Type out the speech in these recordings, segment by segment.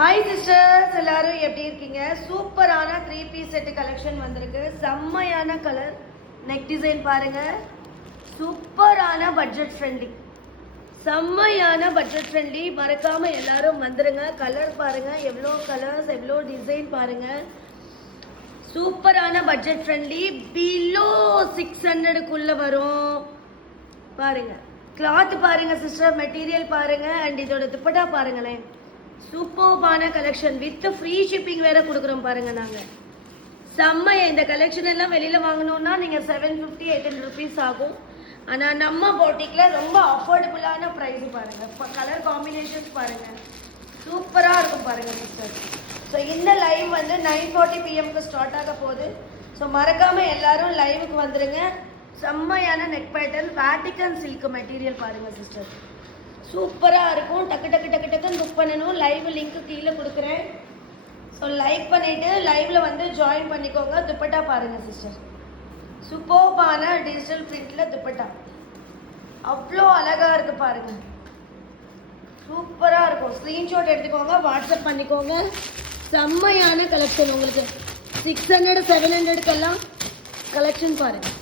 Hi sisters, எல்லாரும் எப்படி இருக்கீங்க? சூப்பரான 3 பீஸ் செட் கலெக்ஷன் வந்திருக்கு. செம்மையான கலர் நெக் டிசைன் பாருங்க. சூப்பரான பட்ஜெட் ஃப்ரெண்ட்லி, செம்மையான பட்ஜெட் ஃப்ரெண்ட்லி. மறக்காம எல்லாரும் வந்துருங்க. கலர் பாருங்க, எவ்வளோ கலர்ஸ், எவ்வளோ டிசைன் பாருங்க. சூப்பரான பட்ஜெட் ஃப்ரெண்ட்லி, பிலோ 600க்குள்ள வரும் பாருங்க. கிளாத் பாருங்க சிஸ்டர், மெட்டீரியல் பாருங்க, அண்ட் இதோட துப்பட்டா பாருங்களேன். சூப்பர்பான கலெக்ஷன் வித் ஃப்ரீ ஷிப்பிங் வேற கொடுக்குறோம் பாருங்க. நாங்கள் செம்மையா இந்த கலெக்ஷன் எல்லாம் வெளியில வாங்கணும்னா நீங்கள் 750-800 ருபீஸ் ஆகும். ஆனால் நம்ம போட்டிக்கில் ரொம்ப அஃபோர்டபுளான ப்ரைஸ் பாருங்க. கலர் காம்பினேஷன்ஸ் பாருங்க, சூப்பராக இருக்கும் பாருங்க சிஸ்டர். ஸோ இந்த லைவ் வந்து 9:40 PM ஸ்டார்ட் ஆக போகுது. ஸோ மறக்காம எல்லாரும் லைவுக்கு வந்துருங்க. செம்மையான neck pattern, Vatican silk material பாருங்க சிஸ்டர், சூப்பராக இருக்கும். டக்கு டக்கு டக்கு டக்குன்னு புக் பண்ணணும். லைவ் லிங்க் கீழே கொடுக்குறேன். ஸோ லைக் பண்ணிவிட்டு லைவில் வந்து ஜாயின் பண்ணிக்கோங்க. துப்பட்டா பாருங்கள் சிஸ்டர், சூப்பர்பான டிஜிட்டல் பிரிண்டில் துப்பட்டா அவ்வளோ அழகாக இருக்குது பாருங்கள். சூப்பராக இருக்கும். ஸ்க்ரீன்ஷாட் எடுத்துக்கோங்க, வாட்ஸ்அப் பண்ணிக்கோங்க. செம்மையான கலெக்ஷன் உங்களுக்கு 600-700க்கெல்லாம் கலெக்ஷன் பாருங்கள்.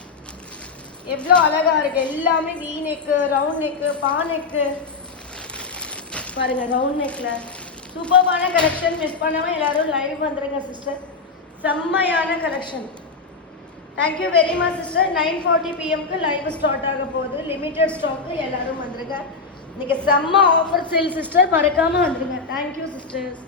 எவ்வளோ அழகாக இருக்குது. எல்லாமே வீ நெக்கு, ரவுண்ட் நெக்கு, பா நெக்கு பாருங்க. ரவுண்ட் நெக்ல சூப்பர்பான கலெக்ஷன். மிஸ் பண்ணாமல் எல்லாரும் லைவ் வந்துடுங்க சிஸ்டர். செம்மையான collection. Thank you very much sister. 9:40 PM live start ஆக போகுது. லிமிட்டட் ஸ்டாக்கு, எல்லாரும் வந்துடுங்க. இன்னைக்கு செம்ம ஆஃபர் சேல் சிஸ்டர், மறக்காமல் வந்துடுங்க. Thank you sisters.